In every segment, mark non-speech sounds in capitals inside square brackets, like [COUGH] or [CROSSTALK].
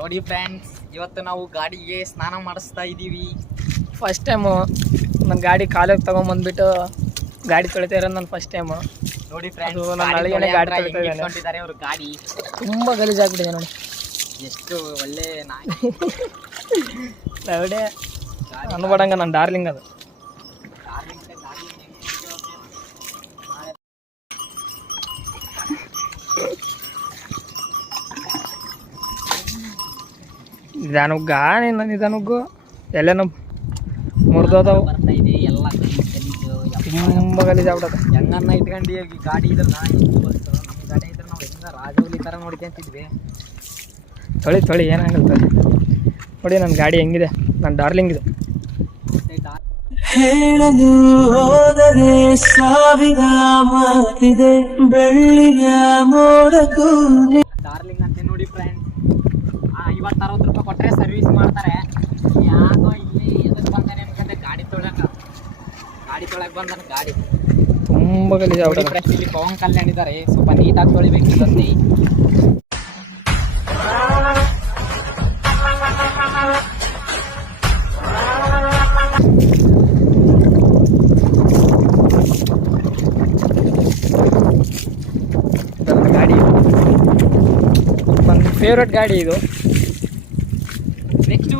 ನೋಡಿ ಫ್ರೆಂಡ್ಸ್ ಇವತ್ತು ನಾವು ಗಾಡಿಗೆ ಸ್ನಾನ ಮಾಡಿಸ್ತಾ ಇದ್ದೀವಿ. ಫಸ್ಟ್ ಟೈಮು ನನ್ನ ಗಾಡಿ ಕಾಲಿಗೆ ತೊಗೊಂಬಂದ್ಬಿಟ್ಟು ಗಾಡಿ ತೊಳಿತಾ ಇರೋದು ನನ್ನ ಫಸ್ಟ್ ಟೈಮು ನೋಡಿ ಫ್ರೆಂಡ್ಸ್ ನನ್ನ ಅಳಿಯನೇ ಗಾಡಿ ತೊಳಿತಾ ಇದ್ದಾರೆ ಅವ್ರ ಗಾಡಿ. ತುಂಬ ಗಲೀಜಾಗ್ಬಿಟ್ಟಿದೆ ನೋಡಿ. ಎಷ್ಟು ಒಳ್ಳೆ ನಾಯಿ. [LAUGHS] ಅನ್ಬೇಡಂಗ ನನ್ನ ಡಾರ್ಲಿಂಗ್ ಅದು. ನಿಧಾನುಗ್ಗ ನಿನ್ನ ನಿಧಾನುಗ್ಗು ಎಲ್ಲೇನೋ ಮುರಿದೋದವು. ಬರ್ತಾ ಇದೆ ಎಲ್ಲ. ತುಂಬ ಗಲೀಜಾಗ್ಬಿಟ್ಟದ. ಹೆಂಗನ್ನ ಇಟ್ಕೊಂಡು ಈ ಗಾಡಿ ಇದ್ರೆ ನಾ ಹೆಂಗ್ ನಮ್ಮ ಗಾಡಿ ಇದ್ರೆ ನಾವು ಹೆಂಗ ರಾಜವಲಿ ಥರ ನೋಡ್ಕೊಂತಿದ್ವಿ ತೊಳಿ ತೊಳಿ ಏನಾಗಲ್ಲ ತೊಳಿ ನೋಡಿ ನನ್ನ ಗಾಡಿ ಹೆಂಗಿದೆ. ನನ್ನ ಡಾರ್ಲಿಂಗ್ ಇದು. ಹೇಳಲು ಹೋದರೆ ಸಾವಿರ ಮಾತಿದೆ ಬೆಳ್ಳಿಯ ಮೋಡಕ್ಕೂ ಡಾರ್ಲಿಂಗ್ ಅಂತ ನೋಡಿ ಫ್ರೆಂಡ್ಸ್ ಐವತ್ತು ಅರವತ್ತು ರೂಪಾಯಿ ಕೊಟ್ಟರೆ ಸರ್ವಿಸ್ ಮಾಡ್ತಾರೆ. ಯಾಕೋ ಇಲ್ಲಿ ಎದಕ್ಕೆ ಬಂದಾನೆ ಅನ್ಕೊಂಡೆ ಗಾಡಿ ತೊಳಕ ಗಾಡಿ ತೊಳಕ್ ಬಂದಾನೆ ಗಾಡಿ. ತುಂಬಾ ಫ್ರೆಂಡ್ಸ್ ಇಲ್ಲಿ ಪವನ್ ಕಲ್ಯಾಣ್ ಇದ್ದಾರೆ ಸ್ವಲ್ಪ ನೀಟಾಗಿ ತೊಳಿಬೇಕು ಇದೊಂದು ನನ್ನ ಗಾಡಿ. ನನ್ನ ಫೇವ್ರೆಟ್ ಗಾಡಿ ಇದು.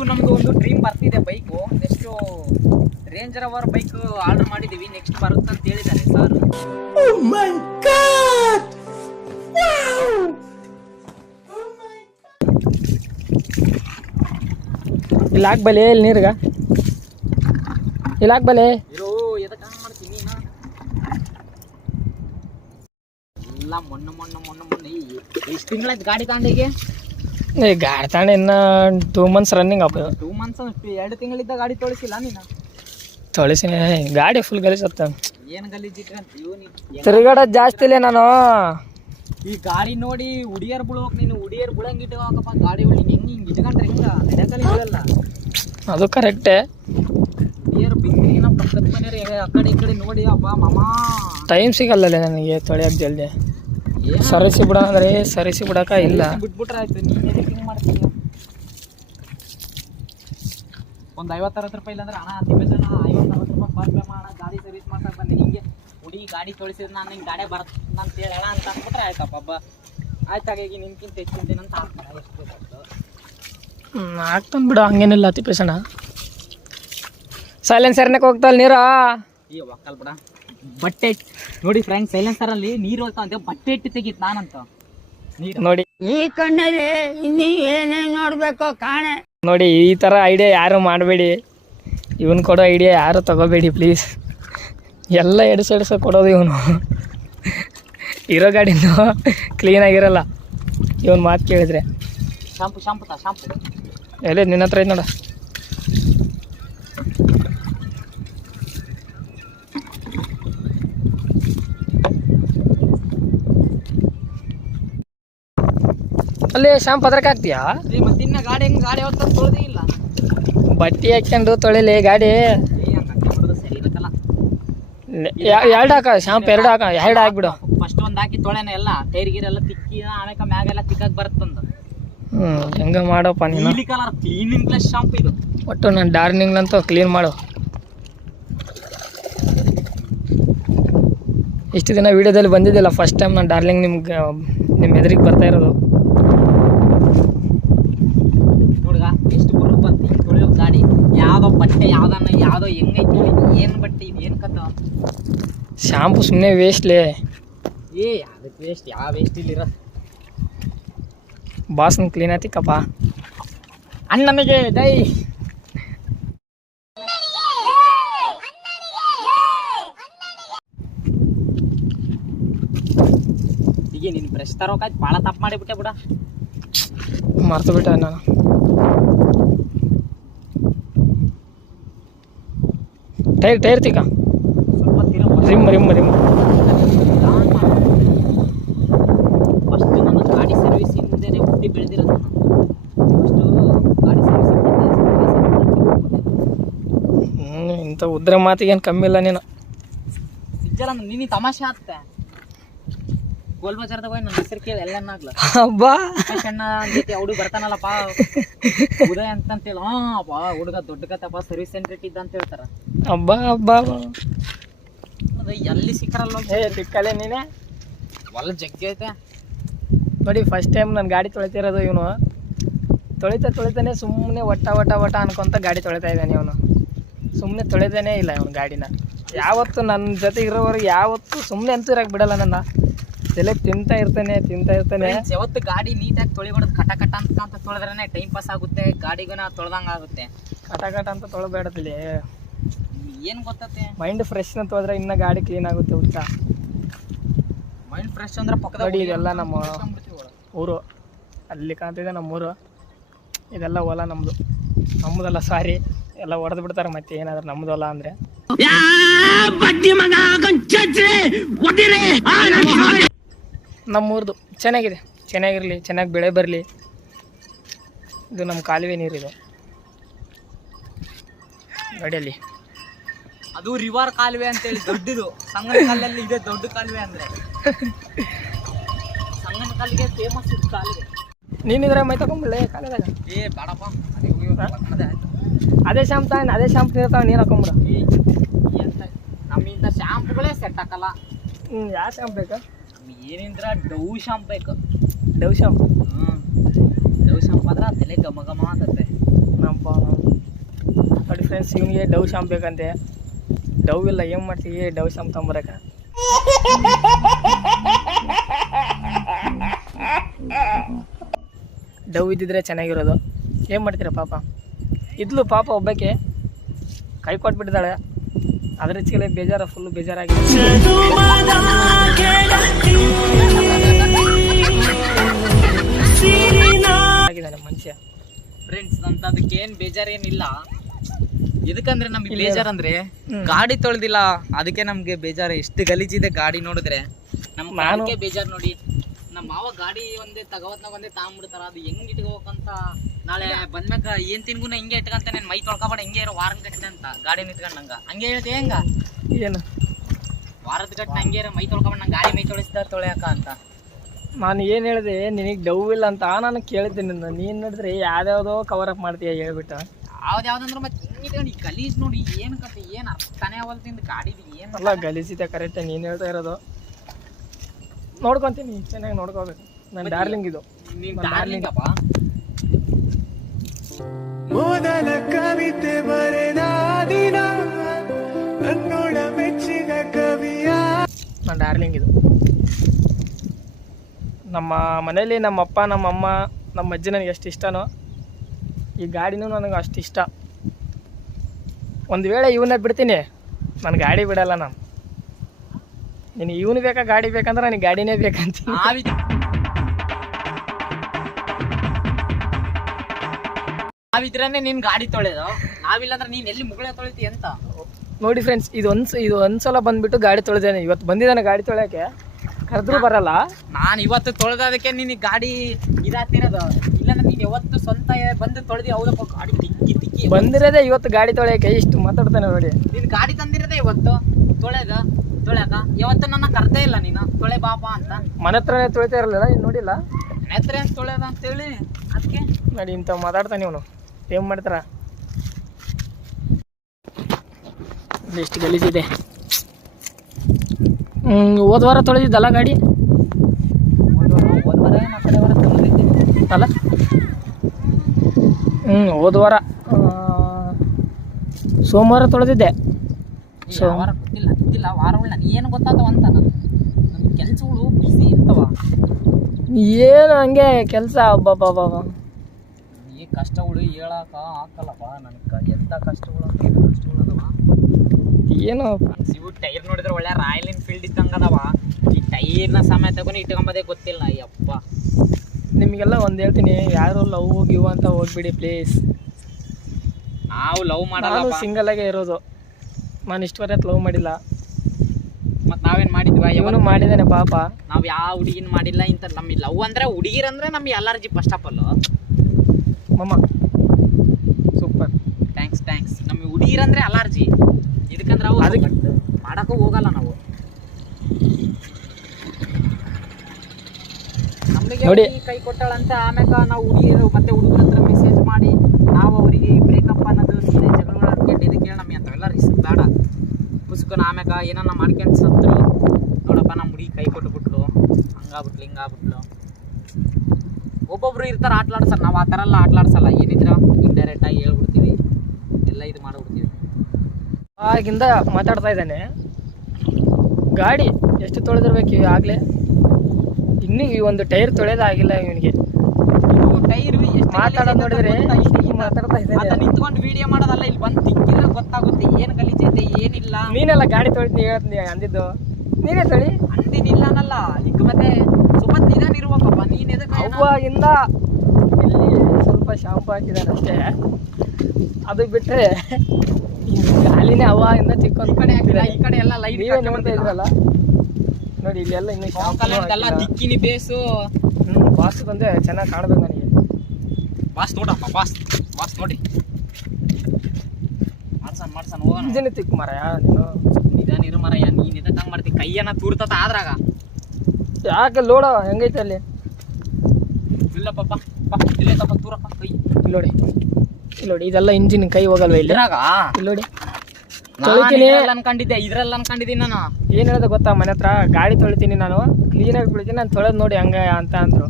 ನಮ್ದು ಒಂದು ಡ್ರೀಮ್ ಬರ್ತಿದೆ ಬೈಕು ನೆಕ್ಸ್ಟು ರೇಂಜರ್ ಅವರ್ ಬೈಕ್ ಆರ್ಡರ್ ಮಾಡಿದ್ದೀವಿ ನೆಕ್ಸ್ಟ್ ಬರುತ್ತೆ ಅಂತ ಹೇಳಿದ್ದಾರೆ ಸರ್ ಇಲ್ಲಿ ಹಾಕ್ಬಲೆ ಇಲ್ಲಿ ನೀರ್ಗ. ಇಲ್ಲಿ ಹಾಕ್ಬಲೆ ಇರೋ ಎದಕ್ಕೆ ಹಂಗೆ ಮಾಡ್ತೀನಿ ನಾ? ಎಲ್ಲ ಮೊನ್ನೆ ಮೊನ್ನೆ ಮೊನ್ನೆ ಮೊನ್ನೆ. ಎಷ್ಟು ತಿಂಗಳಾಯ್ತು ಗಾಡಿ ತಗೊಂಡಿಗೆ? ಏ ಗಾಡಿ ತಾಣೆ ಇನ್ನ ಟೂ ಮಂತ್ಸ್ ರನ್ನಿಂಗ್ ಅಪ್ಪ ಟೂ ಮಂತ್ಸ್ ಎರಡು ತಿಂಗಳಿದ್ದ ಗಾಡಿ ತೊಳಿಸಿಲ್ಲ ನೀನು? ತೊಳಿಸಿನ ಗಾಡಿ ಫುಲ್ ಗಲೀಜ್ ಹತ್ತ ಏನು ಗಲೀಜಿಟ್ರಿ ಅಂತ? ಇವನಿ ತಿರುಗಾಡೋದು ಜಾಸ್ತಿ ಇಲ್ಲ ನಾನು. ಈ ಗಾಡಿ ನೋಡಿ ಹುಡಿಯರ್ ಬಿಡ್ಬೇಕು ನೀನು ಹುಡಿಯರ್ ಬಿಡಂಗ್ ಇಟ್ಕೋಕಪ್ಪ ಗಾಡಿ ಒಳಗೆ ಹೆಂಗೆ ಹಿಂಗೆ ಇಟ್ಕೊಂಡ್ರೆ ಹಿಂಗ? ನಡೆಕಲ್ಲಿ ಇರಲ್ಲ ಅದು ಕರೆಕ್ಟೇ ಹುಡಿಯರ್ ಬಿಂದಿನ ಪಕ್ಕದ ಮನೆಯವ್ರು ಆ ಕಡೆ ಈ ಕಡೆ ನೋಡಿ ಅಪ್ಪ ಮಾಮ. ಟೈಮ್ ಸಿಗಲ್ಲ ನನಗೆ ತೊಳೆಯೋಕೆ ಜಲ್ದಿ. ಸರಿಸಿ ಬಿಡ ಅಂದ್ರೆ ಸರಿಸಿ ಬಿಡಕ ಇಲ್ಲ. ಬಿಟ್ಬಿಟ್ರೆ ಆಯ್ತು ನೀನು ಎದಕ್ಕೆ ಹಿಂಗೆ ಮಾಡ್ತೀಯ ಒಂದು ಐವತ್ತು ಅರವತ್ತು ರೂಪಾಯಿ ಇಲ್ಲಾಂದ್ರೆ ಹಣ ತಿಪ್ಪೇಸನ ಐವತ್ತು ಅರವತ್ತು ರೂಪಾಯಿ ಫೋನ್ ಪೇ ಮಾಡ ಗಾಡಿ ಸರ್ವಿಸ್ ಮಾಡ್ಸಕ್ಕೆ ಬಂದೆ ನಿಂಗೆ. ಹುಡುಗಿ ಗಾಡಿ ತೊಳಿಸಿದ್ರೆ ನಾನು ನಿಂಗೆ ಗಾಡಿ ಬರ್ತ ಅಂತ ಹೇಳೋಣ ಅಂತ ಅಂದ್ಬಿಟ್ರೆ ಆಯ್ತಪ್ಪ ಹಬ್ಬ ಆಯ್ತು ಹಾಗಾಗಿ ನಿನ್ಕಿಂತ ಹೆಚ್ಚಿಂದೇನೆ ಅಂತ ಹಾಕ್ತಾರೆ ಎಷ್ಟು ಬೇಕು ಆಗ್ತಾನೆ ಬಿಡು ಹಂಗೇನಿಲ್ಲ ತಿಪ್ಪೇಸಣ ಸೈಲೆನ್ಸರ್ನಾಗ ಹೋಗ್ತಲ್ಲ ನೀರ? ಈ ಒಕ್ಕಲ್ ಬಿಡ. ಬಟ್ಟೆ ನೋಡಿ ಫ್ರೆಂಡ್ ಸೈಲೆನ್ಸರ್ ಅಲ್ಲಿ ನೀರು ಹೋಗ್ತಾ ಅಂತ ಬಟ್ಟೆ ಇಟ್ಟು ತೆಗೀತ್ ನಾನಂತ. ನೀರು. ನೋಡಿ. ಈ ಕಣ್ಣಲ್ಲಿ ಇನ್ನೀ ಏನೇನ್ ನೋಡ್ಬೇಕು ಕಾಣೆ. ನೋಡಿ ಈ ತರ ಐಡಿಯಾ ಯಾರು ಮಾಡಬೇಡಿ. ಇವನ್ ಕೊಡೋ ಐಡಿಯಾ ಯಾರು ತಗೋಬೇಡಿ ಪ್ಲೀಸ್ ಎಲ್ಲ ಎಡ್ಸ್ ಎಡ್ಸ ಕೊಡೋದು ಇವನು. ಇರೋ ಗಾಡಿನೂ ಕ್ಲೀನಾಗಿರಲ್ಲ ಇವನ್ ಮಾತು ಕೇಳಿದ್ರೆ. ಶಾಂಪು ಶಾಂಪು ತಾ ಶಾಂಪು. ಎಲ್ಲ ನಿನ್ನ ಹತ್ರ ಐತೆ ನೋಡ. ಅಲ್ಲಿ ಶ್ಯಾಮ್ ಅದ್ರಕ್ಕೆ ಹಾಕ್ತೀಯಾ? ಇನ್ನ ಗಾಡಿ ಹೆಂಗ್ ಗಾಡಿ ತೊಳ್ದೇ ಇಲ್ಲ. ಬಟ್ಟೆ ಹಾಕ್ಕೊಂಡು ತೊಳಿಲಿ ಗಾಡಿ. ಎರಡು ಹಾಕ ಶಾಂಪ್ ಎರಡು ಹಾಕ ಎರಡು ಹಾಕ್ಬಿಡು. ಫಸ್ಟ್ ಒಂದು ಹಾಕಿ ತೊಳೆನ ಎಲ್ಲ ಟೈರ್ ಗೀರ್ ಎಲ್ಲ ತಿಕ್ಕಿ ಆಮೇಲೆ ಮ್ಯಾಗೆಲ್ಲ ತಿಕ್ಕಕ್ ಬರುತ್ತಂದ ಹ್ಞೂ ಹೆಂಗೆ ಮಾಡಪ್ಪ ನೀನು? ನೀಲಿ ಕಲರ್ ಕ್ಲೀನಿಂಗ್ ಪ್ಲಸ್ ಶಾಂಪ್ ಇದು. ಒಟ್ಟು ನಾನು ಡಾರ್ನಿಂಗ್ಲಂತೂ ಕ್ಲೀನ್ ಮಾಡು. ಇಷ್ಟು ದಿನ ವಿಡಿಯೋದಲ್ಲಿ ಬಂದಿದ್ದಿಲ್ಲ ಫಸ್ಟ್ ಟೈಮ್ ನಾನು ಡಾರ್ಲಿಂಗ್ ನಿಮ್ಗೆ ನಿಮ್ಮ ಎದುರಿಗೆ ಬರ್ತಾ ಇರೋದು ನೋಡ್ಗ ಎಷ್ಟು ಬರೋ ಬಂತು ಹಿಂಗ್ ತೊಳೆಯೋ ಗಾಡಿ ಯಾವ್ದೋ ಬಟ್ಟೆ ಯಾವ್ದನ್ನ ಯಾವ್ದೋ ಹೆಂಗೈತಿ ನೋಡಿ ಏನ್ ಬಟ್ಟೆ ಇದು ಏನ್ ಕತ್ತ ಶಾಂಪು ಸುಮ್ಮನೆ ವೇಸ್ಟ್ಲೇ ಏ ಅದಕ್ಕೆ ವೇಸ್ಟ್ ಯಾವ ವೇಸ್ಟ್ ಇಲ್ಲಿರ ಬಾಸನ್ ಕ್ಲೀನ್ ಆತಿಕಪ್ಪ. ಅಣ್ಣನಿಗೆ ದೈ ಈಗ ನಿನ್ನ ಬ್ರಷ್ ತರೋಕಾಯ್ತು ಭಾಳ ತಪ್ಪು ಮಾಡಿಬಿಟ್ಟೆ ಬಿಡ. ಮರ್ತು ಬಿಟ್ಟೆ ನಾನು tyre tyre ತಿಕ್ಕ. Rim rim rim. First ನನ್ನ ಗಾಡಿ ಸರ್ವಿಸ್ ಹಿಂದೆನೆ ಹುಟ್ಟಿ ಬೆಳೆದಿರೋದು. ಫಸ್ಟು ಗಾಡಿ ಸರ್ವಿಸ್ ಹ್ಞೂ ಇಂಥ ಉದ್ರ ಮಾತಿಗೇನು ಕಮ್ಮಿ ಇಲ್ಲ ನೀನು. ನಿಜಲ್ಲ ನೀನು ತಮಾಷೆ ಆಗ್ತೆ. ಗೋಲ್ ಬಜಾರ್ದಾಗ ಹೋಗಿ ನನ್ನ ಹೆಸರು ಕೇಳಿ ಎಲ್ಲ ಆಗ್ಲ ಅಬ್ಬಾ ಅಣ್ಣ ಜೊತೆ ಹುಡುಗ ಬರ್ತಾನಲ್ಲಪ್ಪ. ಉದಯ ಅಂತಂತೇಳಿ ಹಾ ಅಪ್ಪ ಹುಡುಗ ದೊಡ್ಡ ಕತ್ತಪ್ಪ ಸರ್ವಿಸ್ ಸೆಂಟರ್ ಇಟ್ಟಿದ್ದ ಅಂತ ಹೇಳ್ತಾರ. ಅಬ್ಬಾ ಅಬ್ಬಾ ಅದು ಎಲ್ಲಿ ಸಿಕ್ಕರಲ್ಲ ಏ ಸಿಕ್ಕಲೆ ನೀನೆ? ಹೊಲ ಜಗ್ಗಿ ಐತೆ. ನೋಡಿ ಫಸ್ಟ್ ಟೈಮ್ ನಾನು ಗಾಡಿ ತೊಳಿತಿರೋದು ಇವನು. ತೊಳಿತಾ ತೊಳಿತಾನೆ ಸುಮ್ಮನೆ ಒಟ್ಟ ಒಟ್ಟ ಒಟ್ಟ ಅನ್ಕೊಂತ ಗಾಡಿ ತೊಳಿತಾ ಇದ್ದಾನೆ ಇವನು. ಸುಮ್ಮನೆ ತೊಳೆದೇನೇ ಇಲ್ಲ ಇವನು ಗಾಡಿನ. ಯಾವತ್ತು ನನ್ನ ಜೊತೆ ಇರೋವರು ಯಾವತ್ತು ಸುಮ್ಮನೆ ಅಂತೂ ಇರಕ್ಕೆ ಬಿಡಲ್ಲ ನನ್ನ. ತಲೆ ತಿಂತಾ ಇರ್ತಾನೆ ತಿಂತಾ ಇರ್ತಾನೆ. ಯಾವತ್ತು ಗಾಡಿ ನೀಟಾಗಿ ತೊಳಿಬಾರ್ದು ಕಟ ಕಟ ಅಂತ ಅಂತ ತೊಳೆದ್ರೆ ಟೈಮ್ ಪಾಸ್ ಆಗುತ್ತೆ ಗಾಡಿಗೂ ತೊಳೆದಂಗೆ ಆಗುತ್ತೆ ಕಟ ಕಟ ಅಂತ ತೊಳಬೇಡತಿಲಿ ಏನ್ ಗೊತ್ತತೆ ಮೈಂಡ್ ಫ್ರೆಶ್ ಅಂತ ಹೋದ್ರೆ ಇನ್ನ ಗಾಡಿ ಕ್ಲೀನ್ ಆಗುತ್ತೆ ಹುಚ್ಚ ಮೈಂಡ್ ಫ್ರೆಶ್ ಅಂದ್ರೆ ಪಕ್ಕದ ನೋಡಿ ಇದೆಲ್ಲ ನಮ್ಮ ಊರು. ಅಲ್ಲಿ ಕಾಣ್ತಿದೆ ನಮ್ಮ ಊರು ಇದೆಲ್ಲ ಹೊಲ ನಮ್ಮದು ನಮ್ಮದಲ್ಲ ಸಾರಿ. ಎಲ್ಲ ಹೊಡೆದು ಬಿಡ್ತಾರೆ ಮತ್ತೆ ಏನಾದ್ರು ನಮ್ಮದು ಹೊಲ ಅಂದರೆ. ನಮ್ಮೂರ್ದು. ಚೆನ್ನಾಗಿದೆ. ಚೆನ್ನಾಗಿರಲಿ ಚೆನ್ನಾಗಿ ಬೆಳೆ ಬರಲಿ. ಇದು ನಮ್ಮ ಕಾಲುವೆ ನೀರಿದೆ. ಗಡಿಯಲ್ಲಿ ಅದು ರಿವರ್ ಕಾಲುವೆ ಅಂತೇಳಿ ದೊಡ್ಡದು. ಸಂಗನ ಕಾಲಲ್ಲಿ ಇದೆ ದೊಡ್ಡ ಕಾಲುವೆ ಅಂದ್ರೆ. ಸಂಗನ ಕಾಲಿಗೆ ಫೇಮಸ್ ಇದು ಕಾಲುವೆ. ನೀನಿದ್ರೆ ಮೈ ತಗೊಂಬಿಡ್ಲೆ ಕಾಲದಾಗ ಏ ಬೇಡಪ್ಪ ಅದೇ. ಶಾಂಪ್ ತಾನೆ ಅದೇ ಶಾಂಪ್ ಇರ್ತಾವೆ ನೀರು ಹಾಕೊಂಬಿಡ ನಮ್ಮಿಂದ ಶಾಂಪ್ಗಳೇ ಸೆಟ್ ಹಾಕಲ್ಲ. ಹ್ಞೂ ಯಾವ ಶಾಂಪ್ ಬೇಕಾ? ಏನಿಂದ್ರ ಡವ್ ಶಾಂಪ್ ಬೇಕು. ಡವ್ ಶಾಂಪ್ ಹ್ಮ್ ಡವ್ ಶಾಂಪ್ ಆದ್ರೆ ತಲೆ ಘಮ ಘಮ ಅಂತತೆ ನಮ್ಮ ನೋಡಿ ಫ್ರೆಂಡ್ಸ್ ಇವನಿಗೆ ಡವ್ ಶಾಂಪ್ ಬೇಕಂತೆ. ಡವ್ ಇಲ್ಲ ಏನು ಮಾಡ್ತೀವಿ ಡವ್ ಶಾಮ್ ತೊಗೊಂಬರಕ. ಡವ್ ಇದ್ದಿದ್ರೆ ಚೆನ್ನಾಗಿರೋದು. ಏನು ಮಾಡ್ತೀರ ಪಾಪ? ಇದ್ಲು ಪಾಪ ಒಬ್ಬಕ್ಕೆ ಕೈ ಕೊಟ್ಬಿಟ್ಟಿದ್ದಾಳೆ. ಅದ್ರ ಚಿಗಲೆ ಬೇಜಾರ ಫುಲ್ ಬೇಜಾರಾಗಿ ಆಗಿದ್ದಾನೆ ಮನುಷ್ಯ. ಫ್ರೆಂಡ್ಸ್ ಏನ್ ಬೇಜಾರೇನಿಲ್ಲ. ಎದಕ್ಕಂದ್ರೆ ನಮ್ಗೆ ಬೇಜಾರ್ ಅಂದ್ರೆ. ಗಾಡಿ ತೊಳ್ದಿಲ್ಲ. ಅದಕ್ಕೆ ನಮ್ಗೆ ಬೇಜಾರು. ಎಷ್ಟು ಗಲೀಜಿದೆ ಗಾಡಿ ನೋಡಿದ್ರೆ. ನಮ್ ನಾನು- ನಾನು ಬೇಜಾರ್ ನೋಡಿ. ನಮ್ಮ ಮಾವ ಗಾಡಿ ಒಂದೇ ತಗೋತ್ನ ಒಂದೇ ತಗೊಂಡ್ಬಿಡ್ತಾರ ಅದು ಹೆಂಗ್ ಇಟ್ಕೋಬೇಕಂತ ನಾಳೆ ಬಂದಾಗ ಏನ್ ತಿನ್ಗುನ ಹಿಂಗೆ ಇಟ್ಕಂತ ಮೈ ತೊಳ್ಕೊಬೇಡ ಹಿಂಗೆ ಇರೋ ವಾರನ್ ಕಟ್ಟಿನ ಅಂತ ಗಾಡಿ ನಿಂತ್ಕೊಂಡಂಗ. ಹಂಗೆ ಹೇಳ್ತೆ ಹೆಂಗ? ಏನು? ವಾರದ ಕಟ್ಟ ಹಂಗೆ ಇರೋ ಮೈ ತೊಳ್ಕೊಬೇಡ ನಂಗೆ ಗಾಡಿ ಮೈ ತೊಳಿಸಿದ ತೊಳೆಯಕ ಅಂತ. ನಾನು ಏನು ಹೇಳಿದೆ ನಿನಗೆ ಡವ್ ಇಲ್ಲ ಅಂತ ನಾನು ಕೇಳಿದ್ದೆ ನಿನ್ನ ನೀನು ನೋಡಿದ್ರೆ ಯಾವ್ದಾವುದೋ ಕವರ್ ಅಪ್ ಮಾಡ್ತೀಯ ಹೇಳ್ಬಿಟ್ಟು. ಯಾವ್ದು ಯಾವ್ದಂದ್ರೆ ಮತ್ತೆ ಈ ಗಲೀಜ್ ನೋಡಿ ಏನು ಕತೆ ಏನು ಅರ್ಥನೇ ಅವಲ್ತಿಂದ ಗಾಡಿದು ಏನು ಅಲ್ಲ ಗಲೀಜಿದೆ ಕರೆಕ್ಟ್ ನೀನು ಹೇಳ್ತಾ ಇರೋದು. ನೋಡ್ಕೊತೀನಿ ಚೆನ್ನಾಗಿ ನೋಡ್ಕೋಬೇಕು. ನನ್ನ ಡಾರ್ಲಿಂಗ್ ಇದು. ನೀನ್ ಡಾರ್ಲಿಂಗ್ darling. ಮೊದಲ ಕವಿತೆ ಬರೆದ ದಿನ ನನ್ನೋಡ ಮೆಚ್ಚಿನ ಕವಿಯ ನನ್ನ ಡಾರ್ಲಿಂಗ್ ಇದು. ನಮ್ಮ ಮನೇಲಿ ನಮ್ಮ ಅಪ್ಪ ನಮ್ಮ ಅಮ್ಮ ನಮ್ಮ ಅಜ್ಜಿ ನನಗೆ ಎಷ್ಟು ಇಷ್ಟನೋ ಈ ಗಾಡಿನೂ ನನಗೆ ಅಷ್ಟು ಇಷ್ಟ. ಒಂದು ವೇಳೆ ಇವನ್ನ ಬಿಡ್ತೀನಿ ನನ್ನ ಗಾಡಿ ಬಿಡಲ್ಲ ನಾನು. ನೀನು ಇವನು ಬೇಕಾ ಗಾಡಿ ಬೇಕಂದ್ರೆ ನನಗೆ ಗಾಡಿನೇ ಬೇಕಂತ. ನಾವಿದ್ ನಾವಿದ್ರೇನೆ ನಿನ್ ಗಾಡಿ ತೊಳೆದು ನಾವಿಲ್ಲ ಅಂದ್ರೆ ನೀನ್ ಎಲ್ಲಿ ಮುಗುಳೆ ತೊಳಿತಿ ಅಂತ. ನೋಡಿ ಫ್ರೆಂಡ್ಸ್ ಇದು ಒಂದ್ಸ ಇದು ಒಂದ್ಸಲ ಬಂದ್ಬಿಟ್ಟು ಗಾಡಿ ತೊಳೆದೇನೆ. ಇವತ್ತು ಬಂದಿದ್ದಾನೆ ಗಾಡಿ ತೊಳೆಯೋಕ್ಕೆ ಕರೆದ್ರೂ ಬರಲ್ಲ. ನಾನ್ ಇವತ್ತು ತೊಳೆದಕ್ಕೆ ನಿನ್ ಗಾಡಿ ಇದಾತಿರೋದು ಇಲ್ಲಾಂದ್ರೆ ನೀನು ಯಾವತ್ತು ಸ್ವಂತ ಬಂದು ತೊಳೆದಿ ಹೌದಪ್ಪ ಗಾಡಿ ತಿಕ್ಕಿ ತಿಕ್ಕಿ. ಬಂದಿರೋದೇ ಇವತ್ತು ಗಾಡಿ ತೊಳೆಯಕ್ಕೆ ಇಷ್ಟು ಮಾತಾಡ್ತಾನೆ ನೋಡಿ. ನಿನ್ ಗಾಡಿ ತಂದಿರೋದೇ ಇವತ್ತು? ತೊಳೆದ ತೊಳೆಯಕ ಇವತ್ತು ನನ್ನ ಕರ್ದೇ ಇಲ್ಲ ನೀನು. ತೊಳೆ ಬಾಪ ಅಂತ. ಮನೆ ಹತ್ರನೇ ತೊಳಿತಾ ಇರಲಿಲ್ಲ ಇನ್ನು ನೋಡಿಲ್ಲ. ನೆತ್ರ ಏನ್ ತೊಳೆದ ಅಂತೇಳಿ? ಅದಕ್ಕೆ ನೋಡಿ ಇಂಥ ಮಾತಾಡ್ತಾನೆ ಇವನು. ಏನ್ ಮಾಡ್ತಾರ? ಇಲ್ಲಿ ಎಷ್ಟು ಗಲೀಜಿದೆ ಹೋದ ವಾರ ತೊಳೆದಿದ್ದಲ್ಲ ಗಾಡಿ? ಏನ್ ಅಲ್ಲ? ಹ್ಞೂ ಹೋದ ವಾರ. ಸೋಮವಾರ ತೊಳೆದಿದ್ದೆ. ಸೊ ವಾರ ಗೊತ್ತಿಲ್ಲ ಗೊತ್ತಿಲ್ಲ ವಾರಗಳು ನನಗೆ ಏನು ಗೊತ್ತಾತವ ಅಂತ ನಾನು. ನನ್ನ ಕೆಲಸಗಳು ಬಿಸಿ ಇರ್ತವ. ಏನು ಹಂಗೆ ಕೆಲಸ? ಬಾಬಾ ಈ ಕಷ್ಟಗಳು ಹೇಳಕ್ಕ ಹಾಕಲ್ಲಪ್ಪ ನನಗೆ ಎಂಥ ಕಷ್ಟಗಳು ಅಂತ ಎಂಥ ಕಷ್ಟಗಳು ಅದಾವ? ಏನು ಇವು ಟೈರ್ ನೋಡಿದ್ರೆ ಒಳ್ಳೆ ರಾಯಲ್ ಎನ್ಫೀಲ್ಡ್ ಇದ್ದಂಗೆ ಅದಾವ. ಈ ಟೈರ್ನ ಸಮೇತಗೂ ಇಟ್ಕೊಂಬೋದೇ ಗೊತ್ತಿಲ್ಲ ಯಪ್ಪ. ನಿಮಗೆಲ್ಲ ಒಂದು ಹೇಳ್ತೀನಿ ಯಾರು ಲವ್ ಗಿವ್ ಅಂತ ಹೋಗ್ಬಿಡಿ ಪ್ಲೀಸ್ ನಾವು ಲವ್ ಮಾಡಲ್ಲ ಸಿಂಗಲ್ ಆಗೇ ಇರೋದು. ನಾನು ಇಷ್ಟವರೆ ಲವ್ ಮಾಡಿಲ್ಲ. ಮತ್ತು ನಾವೇನು ಮಾಡಿದ್ವಿ ಇವನು ಮಾಡಿದ್ದಾನೆ ಪಾಪ. ನಾವು ಯಾವ ಹುಡುಗಿನ ಮಾಡಿಲ್ಲ ಇಂಥ ನಮಗೆ ಲವ್ ಅಂದ್ರೆ ಹುಡುಗಿರಂದ್ರೆ ನಮ್ಗೆ ಅಲರ್ಜಿ ಫಸ್ಟ್ ಆಫ್ ಆಲ್ ಮಮ್ಮ. ಸೂಪರ್. ಥ್ಯಾಂಕ್ಸ್ ಥ್ಯಾಂಕ್ಸ್ ನಮಗೆ ಹುಡುಗಿರಂದ್ರೆ ಅಲರ್ಜಿ. ಇದಕ್ಕಂದ್ರೆ ಅವು ಅದಕ್ಕೆ- ಮಾಡೋಕ್ಕೂ ಹೋಗಲ್ಲ ನಾವು. ನೋಡಿ. ಕೈ ಕೊಟ್ಟಾಳಂತ ಆಮ್ಯಾಕ ನಾವು ಹುಡುಗಿಯರು ಮತ್ತೆ ಹುಡುಗರ ಹತ್ರ ಮೆಸೇಜ್ ಮಾಡಿ ನಾವು ಅವರಿಗೆ ಬ್ರೇಕಪ್ ಅನ್ನೋದು ಸುಮ್ಮನೆ ಜಗಳ ಆಡ್ಕೊಂಡು ಇದಕ್ಕೆ ನಮಗೆ ಅಂಥವೆಲ್ಲ ರಿಸ್ಕ್ ಬೇಡ. ಪುಸ್ಕನ ಆಮ್ಯಾಕ ಏನನ್ನ ಮಾಡ್ಕೊಂಡು ಸತ್ರು ನೋಡಪ್ಪ ನಮ್ಮ ಹುಡುಗಿ ಕೈ ಕೊಟ್ಬಿಟ್ಲು. ಹಂಗಾಗ್ಬಿಟ್ಲು ಹಿಂಗಾಗ್ಬಿಟ್ಲು. ಒಬ್ಬೊಬ್ರು ಇರ್ತಾರೆ ಆಟ್ಲಾಡ್ಸಲ್ಲ. ನಾವು ಆ ಥರ ಎಲ್ಲ ಆಟಲಾಡ್ಸಲ್ಲ. ಏನಿದ್ರ ಇಂಡೈರೆಕ್ಟಾಗಿ ಹೇಳ್ಬಿಡ್ತೀವಿ. ಎಲ್ಲ ಇದು ಮಾಡ್ಬಿಡ್ತೀವಿ. ಆಗಿಂದ ಮಾತಾಡ್ತಾ ಇದ್ದಾನೆ. ಗಾಡಿ ಎಷ್ಟು ತೊಳೆದಿರ್ಬೇಕು ಆಗಲೇ? ಇನ್ನೂ ಈ ಒಂದು ಟೈರ್ ತೊಳೆದಾಗಿಲ್ಲ ಇವನಿಗೆ. ಇವು ಟೈರ್ ಮಾತಾಡೋದು ನೋಡಿದ್ರೆ ಮಾತಾಡ್ತಾ ಇದ್ದಾನೆ. ನಿಂತ್ಕೊಂಡು ವಿಡಿಯೋ ಮಾಡೋದಲ್ಲ ಇಲ್ಲಿ ಬಂದು ತಿಕ್ಕಿದ್ರೆ ಗೊತ್ತಾಗುತ್ತೆ. ಏನು ಗಲೀಜೈತೆ ಏನಿಲ್ಲ. ನೀನೆಲ್ಲ ಗಾಡಿ ತೊಳಿತೀನಿ ಹೇಳ್ತೀನಿ ಅಂದಿದ್ದು. ನೀನೇ ತೊಳಿ. ಅಂದಿನಿಲ್ಲ ಅನ್ನಲ್ಲ. ಈಗ ಮತ್ತೆ ಸ್ವಲ್ಪ ನಿಧಾನ ಇರ್ಬೇಕಪ್ಪ. ನೀನು ಎದಕ್ಕೆ ಏನೋ- ಇಲ್ಲಿ ಸ್ವಲ್ಪ ಶಾಂಪು ಹಾಕಿದಾನೆ ಅಷ್ಟೇ. ಅದು ಬಿಟ್ಟರೆ ಗಾಲಿನೇ ಅವ ಇನ್ನ ಚಿಕ್ಕೊಂದು ಕಡೆ ಈ ಕಡೆ ಎಲ್ಲ ಲೈಟ್ ನೀವೇ ನೋಡ್ತಾ ಇದ್ರಲ್ಲ? ನೋಡಿ ಇಲ್ಲೆಲ್ಲ ಇನ್ನು ಶಾಂಪು ಎಲ್ಲ ತಿಕ್ಕಿನಿ ಬೇಸು ಹ್ಞೂ ಬಾಸ್ ಬಂದೆ ಚೆನ್ನಾಗಿ ಕಾಣಬೇಕು ನನಗೆ. ಬಾಸ್ ನೋಡಪ್ಪ ಬಾಸ್ ಬಾಸ್ ನೋಡಿ. ಮಾಡ್ಸನ್ ಮಾಡ್ಸನ್ ಹೋಗೋಣ. ಇಂಜಿನ್ ತಿಕ್ ಮರ ನೀನು. ನಿಧಾನ ಇರು ಮರಯ್ಯ ನೀನು ನಿಧಾನ ಮಾಡ್ತಿ ಕೈಯನ್ನ ತೂರ್ತತ ಆದ್ರಾಗ. ಯಾಕೆ ಲೋಡ ಹೆಂಗೈತೆ ಅಲ್ಲಿ? ಇಲ್ಲಪ್ಪ ಬಾ ಇಲ್ಲೇ ತಪ್ಪ ತೂರಪ್ಪ ಕೈ. ಇಲ್ಲೋಡಿ ನೋಡಿ. ಇಲ್ಲಿ ನೋಡಿ ಇದೆಲ್ಲ ಇಂಜಿನ್ ಕೈ ಹೋಗಲ್ವ ಇಲ್ಲಿ? ಇದ್ರಾಗ? ಇಲ್ಲಿ ನೋಡಿ. ತೊಳಿತೀನಿ. ಇದ್ರಲ್ಲಿ ಅನ್ಕೊಂಡಿದ್ದೆ ಇದ್ರಲ್ಲಿ ಅನ್ಕೊಂಡಿದ್ದೀನಿ ನಾನು. ಏನು ಹೇಳ್ದೆ ಗೊತ್ತಾ ಮನೆ ಹತ್ರ? ಗಾಡಿ ತೊಳಿತೀನಿ ನಾನು. ಕ್ಲೀನಾಗಿ ತೊಳಿತೀನಿ ನಾನು ತೊಳೆದು ನೋಡಿ ಹಂಗ ಅಂತ ಅಂದರು.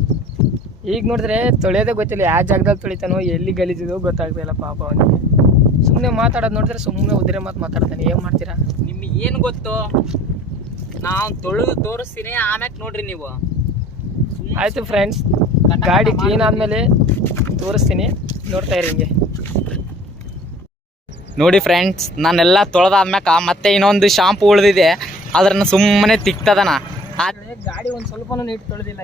ಈಗ ನೋಡಿದ್ರೆ ತೊಳೆಯೋದೇ ಗೊತ್ತಿಲ್ಲ ಯಾವ ಜಾಗದಲ್ಲಿ ತೊಳಿತಾನೋ ಎಲ್ಲಿ ಗಲೀಜಿದೋ ಗೊತ್ತಾಗ್ತಿಲ್ಲ ಪಾಪ ಅವನಿಗೆ. ಸುಮ್ಮನೆ ಮಾತಾಡೋದು ನೋಡಿದ್ರೆ ಸುಮ್ಮನೆ ಉದ್ರೆ ಮಾತು ಮಾತಾಡ್ತಾನೆ. ಏನು ಮಾಡ್ತೀರಾ? ನಿಮ್ಗೆ ಏನು ಗೊತ್ತು? ನಾವು ತೊಳೆದು ತೋರಿಸ್ತೀನಿ ಆಮ್ಯಾಕ್ ನೋಡ್ರಿ ನೀವು. ಆಯಿತು ಫ್ರೆಂಡ್ಸ್ ಗಾಡಿ ಕ್ಲೀನ್ ಆದಮೇಲೆ ತೋರಿಸ್ತೀನಿ. ನೋಡ್ತಾ ಇರಿ ಹಿಂಗೆ. ನೋಡಿ ಫ್ರೆಂಡ್ಸ್ ನಾನೆಲ್ಲ ತೊಳೆದಾದ್ಮ್ಯಾಕ ಮತ್ತೆ ಇನ್ನೊಂದು ಶಾಂಪು ಉಳಿದಿದೆ. ಅದನ್ನ ಸುಮ್ಮನೆ ತಿಕ್ತದನ. ಗಾಡಿ ಒಂದು ಸ್ವಲ್ಪ ನೀಟ್ ತೊಳೆದಿಲ್ಲ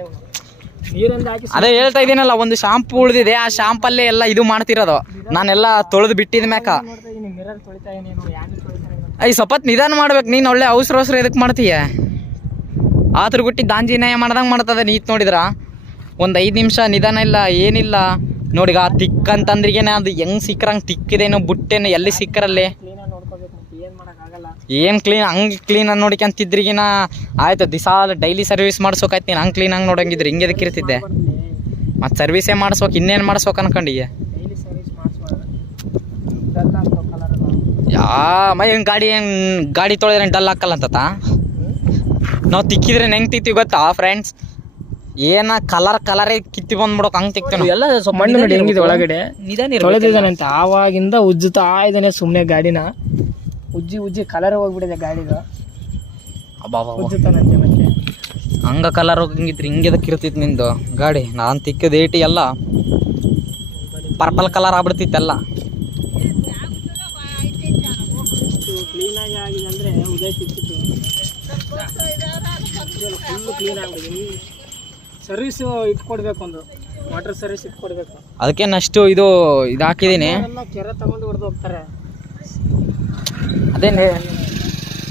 ಅದೇ ಹೇಳ್ತಾ ಇದೀನಲ್ಲ ಒಂದು ಶಾಂಪು ಉಳಿದಿದೆ ಆ ಶಾಂಪಲ್ಲೇ ಎಲ್ಲ ಇದು ಮಾಡ್ತಿರೋದು. ನಾನೆಲ್ಲ ತೊಳೆದು ಬಿಟ್ಟಿದ ಮ್ಯಾಕ. ಐ ಸ್ವಪತ್ ನಿಧಾನ ಮಾಡ್ಬೇಕು. ನೀನು ಒಳ್ಳೆ ಅವಸರ ಅವಸರ ಇದಕ್ಕೆ ಮಾಡ್ತೀಯ? ಆತರ ಗುಟ್ಟಿ ದಾಂಜಿನಾಯ ಮಾಡ್ದಂಗೆ ಮಾಡ್ತದ ನೀತ್ ನೋಡಿದ್ರ? ಒಂದು ಐದು ನಿಮಿಷ ನಿಧಾನ ಇಲ್ಲ ಏನಿಲ್ಲ. ನೋಡಿಗ ತಿಕ್ ಅಂತಂದ್ರಿಗೇನೆ ಅದು ಹೆಂಗ್ ಸಿಕ್ಕರಂಗೆ ತಿಕ್ಕಿದೇನೋ ಬುಟ್ಟೇನೋ ಎಲ್ಲಿ ಸಿಕ್ಕರಲ್ಲಿ? ಏನ್ ಏನು ಏನು ಕ್ಲೀನ್ ಹಂಗೆ ಕ್ಲೀನಾಗಿ ನೋಡ್ಕೊಂತಿದ್ರಿಗಿನ ಆಯ್ತು, ದಿಸ ಡೈಲಿ ಸರ್ವಿಸ್ ಮಾಡ್ಸೋಕಾಯ್ತು ನೀನು, ಹಂಗೆ ಕ್ಲೀನಾಗಿ ನೋಡಂಗಿದ್ರು ಹಿಂಗೆ ಎದಕ್ಕೆ ಇರ್ತಿದ್ದೆ? ಮತ್ತು ಸರ್ವಿಸೇ ಮಾಡಿಸ್ಬೇಕು ಇನ್ನೇನು ಮಾಡಿಸ್ಬೇಕು ಅನ್ಕೊಂಡಿಗೆ ಯಾ, ಮೈ ಗಾಡಿ ಹೆಂಗೆ ಗಾಡಿ ತೊಳೆದ್ರೆ ಡಲ್ ಹಾಕಲ್ಲ ಅಂತ ನಾವು ತಿಕ್ಕಿದ್ರೆ ಹೆಂಗೆ ತಿಕ್ತೀವಿ ಗೊತ್ತಾ ಫ್ರೆಂಡ್ಸ್ ಏನ ಕಲರ್ ಕಲರೇ ಕಿತ್ತಿ ಬಂದ್ಬಿಡಕ್ ಹಂಗ್ ತಿಕ್ತೀವಿ ಎಲ್ಲ ಮಣ್ಣು ನೋಡಿ ಹೆಂಗಿದೆ ಒಳಗಡೆ. ನಿಧಾನ ತೊಳೆದಿದ್ದಾನೆ ಅಂತ. ಆವಾಗಿಂದ ಉಜ್ಜುತ್ತಾ ಇದ್ದಾನೆ ಸುಮ್ಮನೆ ಗಾಡಿನ. ಉಜ್ಜಿ ಉಜ್ಜಿ ಕಲರ್ ಹೋಗ್ಬಿಟ್ಟಿದೆ ಗಾಡಿದು. ಉಜ್ಜುತ್ತಾನಂತೆ ಮತ್ತೆ. ಹಂಗ ಕಲರ್ ಹೋಗಂಗಿದ್ರೆ ಹಿಂಗೆ ಕಿರ್ತಿತ್ ಇರ್ತಿತ್ತು ನಿಂದು? ಗಾಡಿ ನಾನು ತಿಕ್ಕಿದ ಏಟಿ ಎಲ್ಲ. ಪರ್ಪಲ್ ಕಲರ್ ಆಗ್ಬಿಡ್ತಿತ್ತಲ್ಲ ಕ್ಲೀನಾಗಿ ಆಗಿದೆ ಅಂದರೆ ಉದಯ ತಿಕ್ಕಿತ್ತು. ಫುಲ್ಲು ಕ್ಲೀನ್ ಸರ್ವಿಸ್ ಇಟ್ಕೊಡ್ಬೇಕು ಒಂದು. ವಾಟರ್ ಸರ್ವಿಸ್ ಇಟ್ಕೊಡ್ಬೇಕು ಅದಕ್ಕೆ ನಷ್ಟು ಇದು ಇದು ಹಾಕಿದ್ದೀನಿ ಎಲ್ಲ ಕೆರೆ ತಗೊಂಡು ಹೊಡೆದು ಹೋಗ್ತಾರೆ. ಅದೇ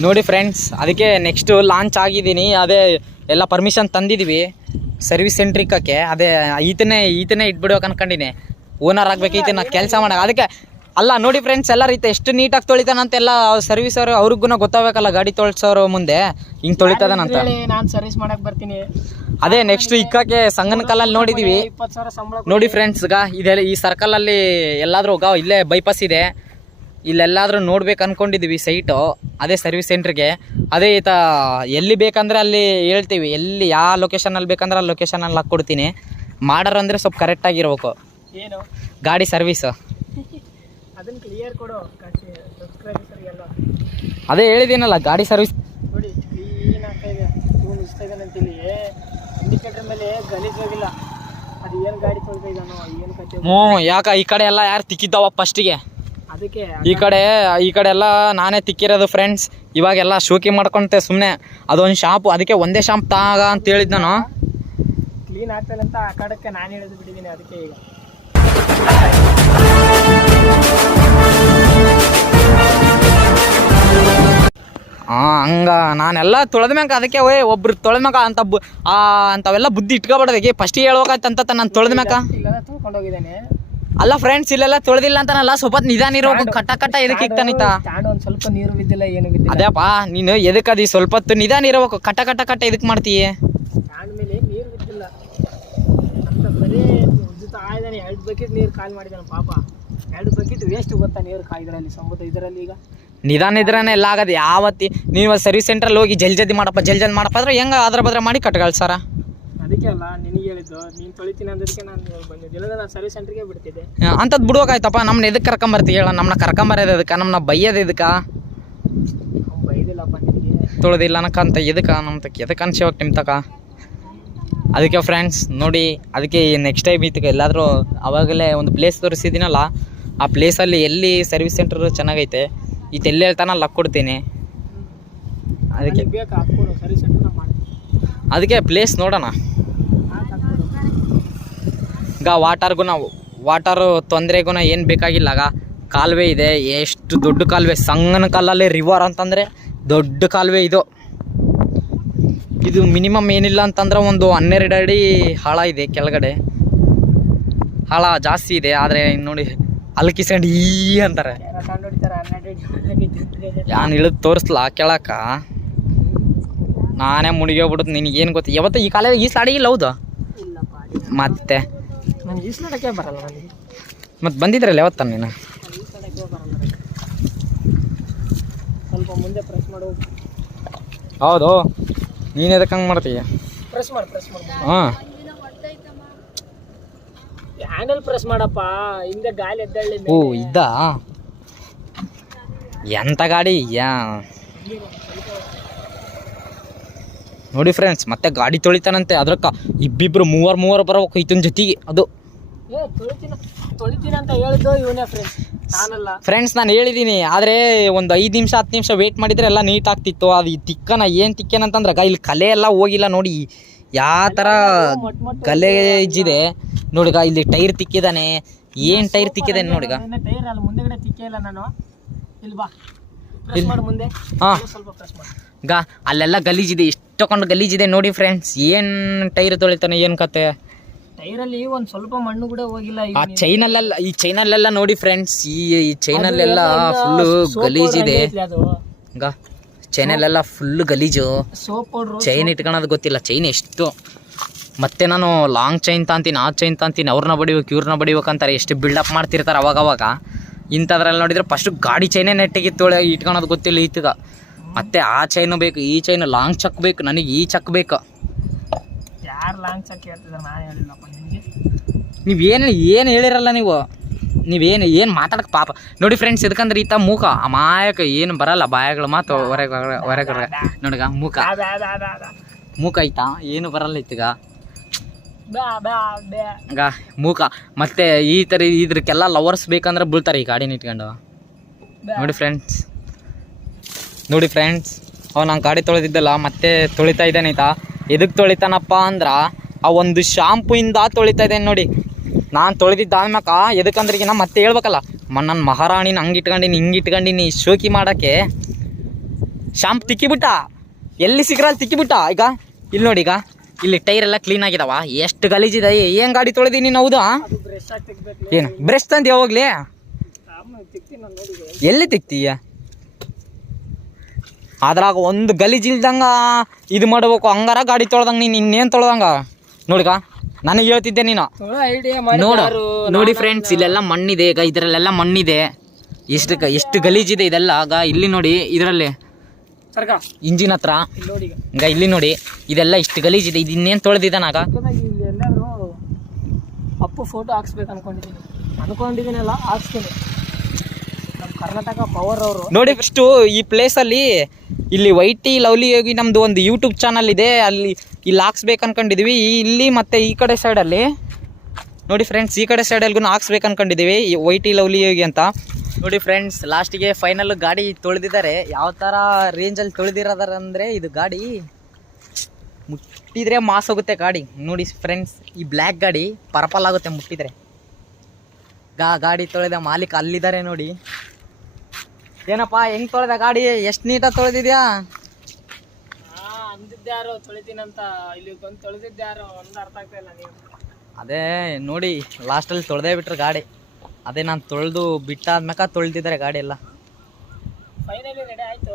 ನೋಡಿ ಫ್ರೆಂಡ್ಸ್ ಅದಕ್ಕೆ ನೆಕ್ಸ್ಟ್ ಲಾಂಚ್ ಆಗಿದ್ದೀನಿ. ಅದೇ ಎಲ್ಲ ಪರ್ಮಿಷನ್ ತಂದಿದ್ದೀವಿ ಸರ್ವಿಸ್ ಸೆಂಟ್ರಿಕಕ್ಕೆ ಅದೇ ಈತನೇ ಈತನೇ ಇಟ್ಬಿಡ್ಬೇಕು ಅನ್ಕೊಂಡಿನಿ. ಓನರ್ ಆಗ್ಬೇಕು ಈತನ ಕೆಲಸ ಮಾಡೋಕೆ. ಅದಕ್ಕೆ ಅಲ್ಲ ನೋಡಿ ಫ್ರೆಂಡ್ಸ್ ಎಲ್ಲ ರೀತಿ ಎಷ್ಟು ನೀಟಾಗಿ ತೊಳಿತಾನಂತೆಲ್ಲ ಸರ್ವಿಸ್ ಅವರು ಅವ್ರಿಗೂ ಗೊತ್ತಾಗಬೇಕಲ್ಲ ಗಾಡಿ ತೊಳ್ಸೋರು ಮುಂದೆ. ಹಿಂಗೆ ತೊಳಿತದನಂತ ನಾನು ಸರ್ವಿಸ್ ಮಾಡಕ್ ಬರ್ತೀನಿ. ಅದೇ ನೆಕ್ಸ್ಟ್ ಇಕ್ಕಕ್ಕೆ ಸಂಗನ ಕಾಲಲ್ಲಿ ನೋಡಿದೀವಿ. ನೋಡಿ ಫ್ರೆಂಡ್ಸ್ ಗಾ ಇದೆಲ್ಲ ಈ ಸರ್ಕಲಲ್ಲಿ ಎಲ್ಲಾದರೂ ಗ ಇಲ್ಲೇ ಬೈಪಾಸ್ ಇದೆ. ಇಲ್ಲೆಲ್ಲಾದ್ರೂ ನೋಡ್ಬೇಕು ಅನ್ಕೊಂಡಿದೀವಿ ಸೈಟು ಅದೇ ಸರ್ವಿಸ್ ಸೆಂಟ್ರಿಗೆ ಅದೇ ಈತ ಎಲ್ಲಿ ಬೇಕಂದ್ರೆ ಅಲ್ಲಿ ಹೇಳ್ತೀವಿ. ಎಲ್ಲಿ ಯಾವ ಲೊಕೇಶನಲ್ಲಿ ಬೇಕಂದ್ರೆ ಆ ಲೊಕೇಶನಲ್ಲಿ ಹಾಕ್ಕೊಡ್ತೀನಿ. ಮಾಡೋರು ಅಂದರೆ ಸ್ವಲ್ಪ ಕರೆಕ್ಟಾಗಿರ್ಬೇಕು ಏನು? ಗಾಡಿ ಸರ್ವಿಸು ಕ್ಲಿಯರ್ ಕೊಡು ಎಲ್ಲ ಅದೇ ಹೇಳಿದ್ದೀನಲ್ಲ ಗಾಡಿ ಸರ್ವಿಸ್ ನೋಡಿ ಕ್ಲೀನ್ ಆಗ್ತಾ ಇದೆ ಇವನು ಇಷ್ಟ ಇಂಡಿಕೇಟರ್ ಮೇಲೆ ಗಲೀಜ್ ಹೋಗಿಲ್ಲ. ಅದು ಏನು ಗಾಡಿ ತೊಳ್ತಾ ಇದ್ದಾನೋ ಏನು ಕತೆ ಹ್ಞೂ ಯಾಕ ಈ ಕಡೆ ಎಲ್ಲ ಯಾರು ತಿಕ್ಕಿದ್ದಾವ ಫಸ್ಟಿಗೆ ಅದಕ್ಕೆ ಈ ಕಡೆ ಈ ಕಡೆ ಎಲ್ಲ ನಾನೇ ತಿಕ್ಕಿರೋದು ಫ್ರೆಂಡ್ಸ್ ಇವಾಗೆಲ್ಲ ಶೋಕಿ ಮಾಡ್ಕೊಂತೆ ಸುಮ್ಮನೆ ಅದೊಂದು ಶಾಂಪು ಅದಕ್ಕೆ ಒಂದೇ ಶಾಪ್ ತಾಗ ಅಂತ ಹೇಳಿದ್ ನಾನು. ಕ್ಲೀನ್ ಆಗ್ತಾಯಿಲ್ಲ ಅಂತ ಆ ಕಡಕ್ಕೆ ನಾನು ಹೇಳಿದ್ ಬಿಟ್ಟಿದ್ದೀನಿ ಅದಕ್ಕೆ ಈಗ. ಹಾಂ ಹಂಗ ನಾನೆಲ್ಲ ತೊಳೆದ ಮ್ಯಾಗ ಅದಕ್ಕೆ ಓಯ್ ಒಬ್ರು ತೊಳೆದ ಮ್ಯಾಕ ಅಂತ ಬು ಆ ಅಂಥವೆಲ್ಲ ಬುದ್ಧಿ ಇಟ್ಕೊಬಾರ್ದಾಗೆ ಫಸ್ಟ್ ಹೇಳ್ಬೇಕಾಯ್ತಂತ ನಾನು ತೊಳೆದ ಮ್ಯಾಕ ಅಲ್ಲ ಫ್ರೆಂಡ್ಸ್ ಇಲ್ಲೆಲ್ಲ ತೊಳೆದಿಲ್ಲ ಅಂತಾನಲ್ಲ ಸ್ವಲ್ಪ ನಿಧಾನ ಇರೋ ಕಟ್ಟ ಕಟ್ಟ ಎದಕ್ಕೆ ಇಕ್ತಾನಿತ ಒಂದು ಸ್ವಲ್ಪ ನೀರು ಬಿದ್ದಿಲ್ಲ ಏನು ಬಿದ್ದಿಲ್ಲ. ಅದೇಪ್ಪ ನೀನು ಎದಕ್ಕೆ ಅದಿ? ಸ್ವಲ್ಪ ಹೊತ್ತು ನಿಧಾನ ಇರಬೇಕು. ಕಟ್ಟ ಕಟ್ಟ ಕಟ್ಟ ಇದಕ್ಕೆ ಮಾಡ್ತೀಯ? ನೀರು ಬಿದ್ದಿಲ್ಲ. ಎರಡು ಬಕೆಟ್ ನೀರು ಕಾಲ್ ಮಾಡಿದಾನೆ ಪಾಪ. ಎರಡು ಬಕೆಟ್ ವೇಸ್ಟ್ ಗೊತ್ತಾ ನೀರು ಕಾ ಇದರಲ್ಲಿ ಸಮುದ್ರ ಇದರಲ್ಲಿ ಈಗ. ನಿಧಾನ ಇದ್ರೇ ಎಲ್ಲ ಆಗದು. ಯಾವತ್ತಿ ನೀವು ಸರ್ವಿಸ್ ಸೆಂಟ್ರಲ್ಲಿ ಹೋಗಿ ಜಲ್ ಜಲ್ದಿ ಮಾಡಪ್ಪ ಜಲ್ ಜಲ್ದಿ ಮಾಡಪ್ಪ ಅಂದ್ರೆ ಹೆಂಗೆ ಅದ್ರ ಬದ್ರ ಮಾಡಿ ಕಟ್ಕಳ್ಸಾರ ಅದಕ್ಕೆ ಅಲ್ಲ ನಿನಗೆ ಹೇಳಿದ್ದು ನೀನು ತೊಳಿತೀನಿ ಅಂದದಕ್ಕೆ ನಾನು ಬಂದಿದ್ದೆ. ಇಲ್ಲದ್ರೆ ನಾನು ಸರ್ವಿಸ್ ಸೆಂಟ್ರಿಗೆ ಬಿಡ್ತಿದ್ದೆ. ಅಂಥದ್ದು ಬಿಡ್ಬೇಕಾಯ್ತಪ್ಪ ನಮ್ಮನ್ನ ಎದಕ್ಕೆ ಕರ್ಕೊಂಬರ್ತೀವಿ ಹೇಳ. ನಮ್ಮನ್ನ ಕರ್ಕೊಂಬರೋದು ಎದಕ್ಕೆ? ನಮ್ಮನ್ನ ಬೈಯೋದು ಎದಕ್ಕೆ? ಬೈದಿಲ್ಲಪ್ಪ ನಿನಗೆ. ತೊಳೆದಿಲ್ಲ ಅನ್ನಕ್ಕಂತ ಎದಕ್ಕೆ? ನಮ್ಮ ತಕ್ಕ ಎದಕ್ಕೆ ಅನ್ಸೋಕ್ ನಿಮ್ಮ ತಕ? ಅದಕ್ಕೆ ಫ್ರೆಂಡ್ಸ್ ನೋಡಿ ಅದಕ್ಕೆ ನೆಕ್ಸ್ಟ್ ಟೈಮ್ ಇತ್ತು ಎಲ್ಲಾದರೂ ಅವಾಗಲೇ ಒಂದು ಪ್ಲೇಸ್ ತೋರಿಸಿದ್ದೀನಲ್ಲ ಆ ಪ್ಲೇಸಲ್ಲಿ ಎಲ್ಲಿ ಸರ್ವಿಸ್ ಸೆಂಟರ್ ಚೆನ್ನಾಗೈತೆ? ಇದು ಎಲ್ಲಿ ಹೇಳ್ತಾನ ಲಕ್ ಕೊಡ್ತೀನಿ. ಅದಕ್ಕೆ ನಾವು ಅದಕ್ಕೆ ಪ್ಲೇಸ್ ನೋಡೋಣ. ಈಗ ಈಗ ವಾಟರ್ಗುನ ವಾಟರು ತೊಂದರೆಗುನ ಏನು ಬೇಕಾಗಿಲ್ಲ. ಆಗ ಕಾಲುವೆ ಇದೆ. ಎಷ್ಟು ದೊಡ್ಡ ಕಾಲುವೆ? ಸಂಗನ ಕಾಲಲ್ಲಿ ರಿವರ್ ಅಂತಂದರೆ ದೊಡ್ಡ ಕಾಲುವೆ ಇದು. ಇದು ಮಿನಿಮಮ್ ಏನಿಲ್ಲ ಅಂತಂದ್ರೆ ಒಂದು ಹನ್ನೆರಡು ಅಡಿ ಹಾಳ ಇದೆ ಕೆಳಗಡೆ. ಹಾಳ ಜಾಸ್ತಿ ಇದೆ ಆದರೆ ನೋಡಿ ಅಲ್ಕಿಸ್ಕೊಂಡು ಈ ಅಂತಾರೆ. ನಾನು ಇಳಿದು ತೋರಿಸ್ಲಾ ಕೇಳಕ್ಕ ನಾನೇ ಮುಳುಗೋಗ್ಬಿಡುತ್ತೆ ನಿನಗೇನು ಗೊತ್ತು ಯಾವತ್ತು ಈ ಕಾಲೇ ಈ ಸಾಡಿ ಇಲ್ಲ ಹೌದು? ಮತ್ತೆ. ನನಗೆ ಬರಲ್ಲ ಮತ್ತೆ ಬಂದಿದ್ರಲ್ಲ ಯಾವತ್ತ ನೀನು? ನನಗೆ ಈಸ್ಲಾಡಕ್ಕೆ ಬರಲ್ಲ ಸ್ವಲ್ಪ ಮುಂದೆ ಪ್ರೆಸ್ ಮಾಡು. ಹೌದು. ನೀನು ಎದಕ್ಕೆ ಹಂಗೆ ಮಾಡ್ತೀಯ? ಪ್ರೆಸ್ ಮಾಡು ಪ್ರೆಸ್ ಮಾಡು. ಹಾಂ. ಹ್ಯಾಂಡಲ್ ಪ್ರೆಸ್ ಮಾಡಪ್ಪ. ಹಿಂದೆ ಗಾಳಿ ಎದ್ದಳ್ಳಿ ಓ ಇದ್ದ? ಎಂತ ಗಾಡಿ? ಯಾ. ನೋಡಿ ಫ್ರೆಂಡ್ಸ್ ಮತ್ತೆ ಗಾಡಿ ತೊಳಿತಾನಂತೆ. ಅದ್ರಕ್ಕ ಇಬ್ಬಿಬ್ರು ಮೂವರು ಮೂವರು ಬರಬೇಕು ಈತನ ಜೊತೆಗೆ. ಅದು. ಅಂತ ಹೇಳಿದ್ದು ಇವನೇ ಫ್ರೆಂಡ್ಸ್ ಫ್ರೆಂಡ್ಸ್ ನಾನು ಹೇಳಿದ್ದೀನಿ ಆದರೆ ಒಂದು ಐದು ನಿಮಿಷ ಹತ್ತು ನಿಮಿಷ ವೇಟ್ ಮಾಡಿದರೆ ಎಲ್ಲ ನೀಟ್ ಆಗ್ತಿತ್ತು. ಅದು ತಿಕ್ಕನ ಏನು ತಿಕ್ಕೇನಂತಂದ್ರೆ ಗ ಇಲ್ಲಿ ಕಲೆ ಎಲ್ಲ ಹೋಗಿಲ್ಲ ನೋಡಿ. ಯಾವ ಥರ ಇಜ್ಜಿದೆ. ನೋಡಿಗ ಇಲ್ಲಿ ಟೈರ್ ತಿಕ್ಕಿದಾನೆ. ಏನು ಟೈರ್ ತಿಕ್ಕಿದಾನೆ ನೋಡಿಗ? ಟೈರ್ ಅಲ್ಲಿ ಮುಂದೆಗಡೆ ತಿಕ್ಕೇ ಇಲ್ಲ ನಾನು. ಇಲ್ಲಿ ಬಾ. ಮುಂದೆ. ಹಾಂ. ಈಗ ಅಲ್ಲೆಲ್ಲ ಗಲೀಜಿದೆ. ಇಷ್ಟೊಂದು ಗಲೀಜಿದೆ ನೋಡಿ ಫ್ರೆಂಡ್ಸ್ ಏನು ಟೈರ್ ತೊಳಿತಾನೆ ಏನು ಕತೆ? ಟೈರಲ್ಲಿ ಒಂದು ಸ್ವಲ್ಪ ಮಣ್ಣು ಕೂಡ ಹೋಗಿಲ್ಲ ಆ ಚೈನಲ್ಲೆಲ್ಲ ಈ ಚೈನಲ್ಲೆಲ್ಲ ನೋಡಿ ಫ್ರೆಂಡ್ಸ್ ಈ ಈ ಚೈನಲ್ಲೆಲ್ಲ ಫುಲ್ಲು ಗಲೀಜಿದೆ. ಇದೆ ಈಗ ಚೈನಲ್ಲೆಲ್ಲ ಫುಲ್ ಗಲೀಜು. ಸೋಪ್ ಪೌಡ್ರು ಚೈನ್ ಇಟ್ಕೊಳೋದು ಗೊತ್ತಿಲ್ಲ ಚೈನ್ ಎಷ್ಟು. ಮತ್ತೆ ನಾನು ಲಾಂಗ್ ಚೈನ್ ತಾಂತೀನಿ ಆ ಚೈನ್ ತಾಂತೀನಿ ಅವ್ರನ್ನ ಬಡಿಬೇಕು ಇವ್ರನ್ನ ಬಡಿಬೇಕು ಅಂತಾರೆ ಎಷ್ಟು ಬಿಲ್ಡಪ್ ಮಾಡ್ತಿರ್ತಾರೆ ಅವಾಗ ಅವಾಗ ಇಂಥದ್ರಲ್ಲಿ ನೋಡಿದ್ರೆ ಫಸ್ಟ್ ಗಾಡಿ ಚೈನೇ ನೆಟ್ಟಿಗೆ ತೊಳೆ ಇಟ್ಕೊಳೋದು ಗೊತ್ತಿಲ್ಲ ಈತಗ. ಮತ್ತೆ ಆ ಚೈನು ಬೇಕು ಈ ಚೈನ್ ಲಾಂಗ್ ಚಕ್ ಬೇಕು ನನಗೆ ಈ ಚಕ್ ಬೇಕು. ಯಾರು ಲಾಂಗ್ ಚಕ್ ಹೇಳ್ತಿದ್ದಾರೆ ನಾನು ಹೇಳಿಲ್ಲಪ್ಪ ನಿಮಗೆ. ನೀವು ಏನು ಏನು ಹೇಳಿರಲ್ಲ ನೀವು? ನೀವೇನು, ಏನು ಮಾತಾಡಕ್ಕೆ ಪಾಪ. ನೋಡಿ ಫ್ರೆಂಡ್ಸ್ ಇದಕ್ಕಂದ್ರೆ ಈತ ಮೂಕ. ಅಮಾಯಕ, ಏನು ಬರಲ್ಲ. ಬಾಯಗಳು ಮಾತು ಹೊರಗೆ ಹೊರಗೆ ನೋಡಗ, ಮೂಕ. ಮೂಕ ಐತಾ ಏನು ಬರಲ್ಲ ಇತ್ತಗ ಮೂಕ. ಮತ್ತೆ ಈ ಥರ ಇದ್ರಕ್ಕೆಲ್ಲ ಲವರ್ಸ್ ಬೇಕಂದ್ರೆ ಬೀಳ್ತಾರೆ ಈ ಗಾಡಿನ ಇಟ್ಕೊಂಡು. ನೋಡಿ ಫ್ರೆಂಡ್ಸ್ ನೋಡಿ ಫ್ರೆಂಡ್ಸ್ ಅವ ನಾನು ಗಾಡಿ ತೊಳೆದಿದ್ದಲ್ಲ, ಮತ್ತೆ ತೊಳಿತಾ ಇದ್ದಾನೆ ಆಯ್ತಾ ಎದಕ್ಕೆ ತೊಳಿತಾನಪ್ಪ ಅಂದ್ರೆ, ಆ ಒಂದು ಶಾಂಪುಯಿಂದ ತೊಳಿತಾ ಇದ್ದೇನೆ ನೋಡಿ. ನಾನು ತೊಳೆದಿದ್ದಾದ್ಮ್ಯಾಕ ಎದಕ್ಕಂದ್ರೆ ಈಗ ನಾ ಮತ್ತೆ ಹೇಳ್ಬೇಕಲ್ಲ. ಮ ನನ್ನ ಮಹಾರಾಣಿನ ಹಂಗೆ ಇಟ್ಕೊಂಡಿನಿ ಹಿಂಗೆ ಇಟ್ಕೊಂಡಿನಿ ಶೋಕಿ ಮಾಡಕ್ಕೆ ಶಾಂಪ್ ತಿಕ್ಕಿಬಿಟ್ಟ. ಎಲ್ಲಿ ಸಿಗ್ರಲ್ಲಿ ತಿಕ್ಕಿಬಿಟ್ಟ. ಈಗ ಇಲ್ಲಿ ನೋಡಿ ಈಗ. ಇಲ್ಲಿ ಟೈರ್ ಎಲ್ಲ ಕ್ಲೀನ್ ಆಗಿದಾವ. ಎಷ್ಟು ಗಲೀಜಿದೆ. ಏನು ಗಾಡಿ ತೊಳೆದೀನಿ ನೀನು ತೆಗ್ಬೇಕು ಏನು? ಬ್ರಷ್ ತಂದು ಯಾವಾಗಲೇ ಎಲ್ಲಿ ತಿಕ್ತೀಯ? ಅದ್ರಾಗ ಒಂದು ಗಲೀಜಿಲ್ದಂಗ ಇದು ಮಾಡ್ಬೇಕು. ಹಂಗಾರ ಗಾಡಿ ತೊಳ್ದಂಗ ನೀನು ಇನ್ನೇನು ತೊಳ್ದಂಗ? ನೋಡಿಗ. ನನಗೆ ಹೇಳ್ತಿದ್ದೆ ನೀನು. ನೋಡು ನೋಡಿ ಫ್ರೆಂಡ್ಸ್ ಇಲ್ಲೆಲ್ಲ ಮಣ್ಣಿದೆ ಈಗ ಇದರಲ್ಲೆಲ್ಲ ಮಣ್ಣಿದೆ. ಎಷ್ಟು ಎಷ್ಟು ಗಲೀಜಿದೆ ಇದೆಲ್ಲ ಆಗ ಇಲ್ಲಿ ನೋಡಿ ಇದರಲ್ಲಿ. ಇಂಜಿನ್ ಹತ್ರ. ಈಗ. ಇಲ್ಲಿ ನೋಡಿ ಇದೆಲ್ಲ ಇಷ್ಟು ಗಲೀಜಿದೆ ಇದು ಇನ್ನೇನು ತೊಳೆದಿದ್ದಾನಾಗ ಅಪ್ಪು ಫೋಟೋ ಹಾಕ್ಸ್ಬೇಕು ಅನ್ಕೊಂಡಿದ್ದೀನಿ. ಅನ್ಕೊಂಡಿದ್ದೀನಲ್ಲ ಹಾಕ್ಸ್ತೀನಿ. ನಮ್ಮ ಕರ್ನಾಟಕ ಪವರ್ ಅವರು. ನೋಡಿ ಫಸ್ಟು ಈ ಪ್ಲೇಸಲ್ಲಿ ಇಲ್ಲಿ ವೈಟಿ ಲವ್ಲಿ ಯೋಗಿ ನಮ್ಮದು ಒಂದು ಯೂಟ್ಯೂಬ್ ಚಾನಲ್ ಇದೆ. ಅಲ್ಲಿ ಇಲ್ಲಿ ಹಾಕ್ಸ್ಬೇಕು ಅನ್ಕೊಂಡಿದ್ವಿ. ಇಲ್ಲಿ ಮತ್ತು ಈ ಕಡೆ ಸೈಡಲ್ಲಿ ನೋಡಿ ಫ್ರೆಂಡ್ಸ್ ಈ ಕಡೆ ಸೈಡಲ್ಗೂ ಹಾಕ್ಸ್ಬೇಕು ಅನ್ಕೊಂಡಿದ್ದೀವಿ ಈ ವೈಟಿ ಲವ್ಲಿ ಯೋಗಿ ಅಂತ. ನೋಡಿ ಫ್ರೆಂಡ್ಸ್ ಲಾಸ್ಟಿಗೆ ಫೈನಲ್ ಗಾಡಿ ತೊಳೆದಿದ್ದಾರೆ. ಯಾವ ಥರ ರೇಂಜಲ್ಲಿ ತೊಳೆದಿರೋದಾರಂದರೆ ಇದು ಗಾಡಿ ಮುಟ್ಟಿದ್ರೆ ಮಾಸ್ ಹೋಗುತ್ತೆ ಗಾಡಿ. ನೋಡಿ ಫ್ರೆಂಡ್ಸ್ ಈ ಬ್ಲ್ಯಾಕ್ ಗಾಡಿ ಪರ್ಪಲ್ ಆಗುತ್ತೆ ಮುಟ್ಟಿದ್ರೆ. ಗಾಡಿ ತೊಳೆದ ಮಾಲೀಕ ಅಲ್ಲಿದ್ದಾರೆ ನೋಡಿ. ಏನಪ್ಪ ಹೆಂಗ್ ತೊಳೆದ ಗಾಡಿ? ಎಷ್ಟು ನೀಟಾಗಿ ತೊಳೆದಿದ್ಯಾ? ತೊಳಿತೀನಂತ ಇಲ್ಲಿ ಬಂದು ಒಂದು ಅರ್ಥ ಆಗ್ತಾ ಇಲ್ಲ ನೀವು ಅದೇ ನೋಡಿ ಲಾಸ್ಟಲ್ಲಿ ತೊಳೆದೇ ಬಿಟ್ರು ಗಾಡಿ. ಅದೇ ನಾನು ತೊಳೆದು ಬಿಟ್ಟಾದ್ಮ್ಯಾಕ ತೊಳೆದಿದ್ದಾರೆ ಗಾಡಿ ಎಲ್ಲ. ಫೈನಲಿ ರೆಡಿ ಆಯ್ತು.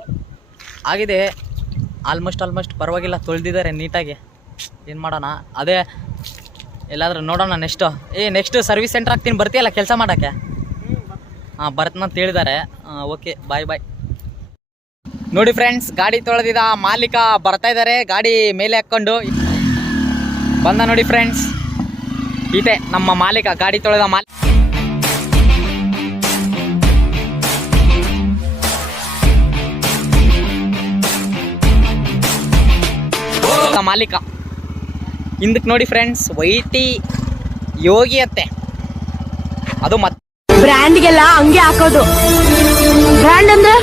ಆಗಿದೆ. ಆಲ್ಮೋಸ್ಟ್ ಆಲ್ಮೋಸ್ಟ್ ಪರವಾಗಿಲ್ಲ ತೊಳೆದಿದ್ದಾರೆ ನೀಟಾಗಿ. ಏನು ಮಾಡೋಣ? ಅದೇ ಎಲ್ಲಾದ್ರೂ ನೋಡೋಣ ನೆಕ್ಸ್ಟ್ ಏ ನೆಕ್ಸ್ಟ್ ಸರ್ವಿಸ್ ಸೆಂಟರ್ ಹಾಕ್ತೀನಿ ಬರ್ತೀಯಲ್ಲ ಕೆಲಸ ಮಾಡೋಕ್ಕೆ? ಹಾಂ ಬರ್ತನಂತ ಹೇಳಿದ್ದಾರೆ. ಓಕೆ ಬಾಯ್ ಬಾಯ್ ನೋಡಿ ಫ್ರೆಂಡ್ಸ್ ಗಾಡಿ ತೊಳೆದಿದ ಮಾಲೀಕ ಬರ್ತಾ ಇದ್ದಾರೆ. ಗಾಡಿ ಮೇಲೆ ಹಾಕ್ಕೊಂಡು ಬಂದ ನೋಡಿ ಫ್ರೆಂಡ್ಸ್ ಇದೆ ನಮ್ಮ ಮಾಲೀಕ, ಗಾಡಿ ತೊಳೆದ ಮಾಲೀಕ. ಮಾಲೀಕ. ಹಿಂದಕ್ಕೆ ನೋಡಿ ಫ್ರೆಂಡ್ಸ್ ವೈಟಿ ಯೋಗಿ ಅತ್ತೆ. ಅದು ಮತ್ತೆ ಬ್ರ್ಯಾಂಡ್ಗೆಲ್ಲ ಹಂಗೆ ಹಾಕೋದು. ಬ್ರ್ಯಾಂಡ್ ಅಂದ್ರೆ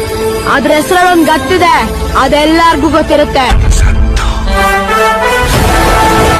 ಅದ್ರ ಹೆಸರಲ್ಲಿ ಒಂದ್ ಗತ್ತಿದೆ ಅದೆಲ್ಲಾರ್ಗು ಗೊತ್ತಿರುತ್ತೆ.